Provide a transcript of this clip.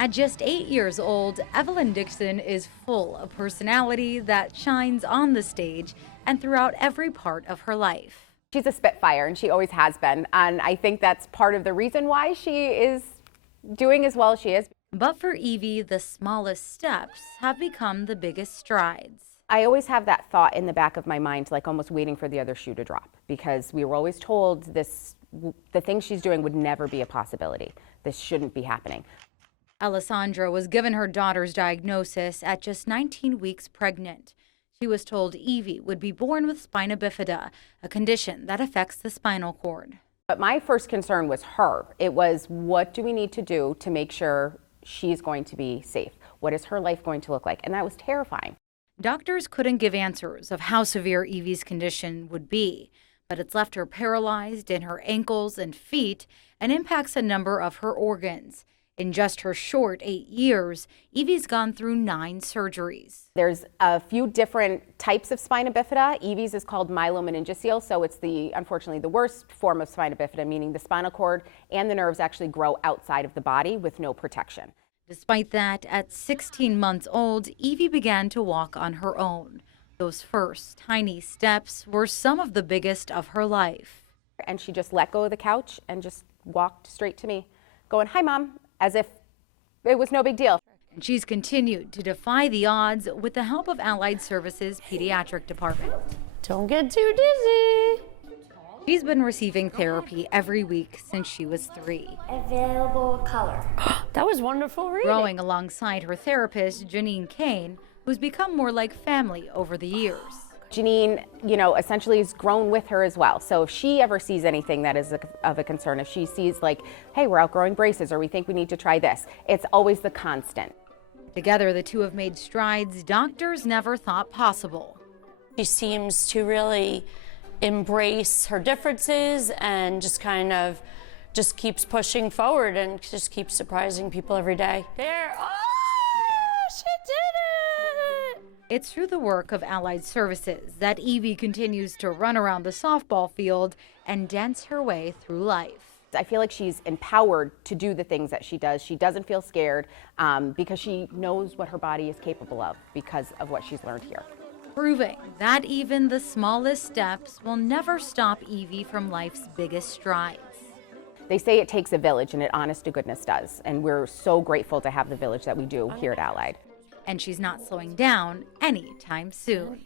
At just 8 years old, Evelyn Dixon is full of personality that shines on the stage and throughout every part of her life. She's a spitfire, and she always has been. And I think that's part of the reason why she is doing as well as she is. But for Evie, the smallest steps have become the biggest strides. I always have that thought in the back of my mind, like almost waiting for the other shoe to drop, because we were always told the things she's doing would never be a possibility. This shouldn't be happening. Allasondra was given her daughter's diagnosis at just 19 weeks pregnant. She was told Evie would be born with spina bifida, a condition that affects the spinal cord. But my first concern was her. It was, what do we need to do to make sure she's going to be safe? What is her life going to look like? And that was terrifying. Doctors couldn't give answers of how severe Evie's condition would be, but it's left her paralyzed in her ankles and feet and impacts a number of her organs. In just her short 8 years, Evie's gone through 9 surgeries. There's a few different types of spina bifida. Evie's is called myelomeningocele, so it's unfortunately the worst form of spina bifida, meaning the spinal cord and the nerves actually grow outside of the body with no protection. Despite that, at 16 months old, Evie began to walk on her own. Those first tiny steps were some of the biggest of her life. And she just let go of the couch and just walked straight to me, going, "Hi, Mom," as if it was no big deal. And she's continued to defy the odds with the help of Allied Services Pediatric Department. Don't get too dizzy. She's been receiving therapy every week since she was 3. Available color. That was wonderful reading. Growing alongside her therapist, Janine Kane, who's become more like family over the years. Janine, essentially has grown with her as well. So if she ever sees anything that is of a concern, if she sees like, hey, we're outgrowing braces, or we think we need to try this, it's always the constant. Together, the two have made strides doctors never thought possible. She seems to really embrace her differences and just keeps pushing forward and just keeps surprising people every day. There, she did it! It's through the work of Allied Services that Evie continues to run around the softball field and dance her way through life. I feel like she's empowered to do the things that she does. She doesn't feel scared because she knows what her body is capable of because of what she's learned here. Proving that even the smallest steps will never stop Evie from life's biggest strides. They say it takes a village, and it honest to goodness does. And we're so grateful to have the village that we do here at Allied. And she's not slowing down anytime soon.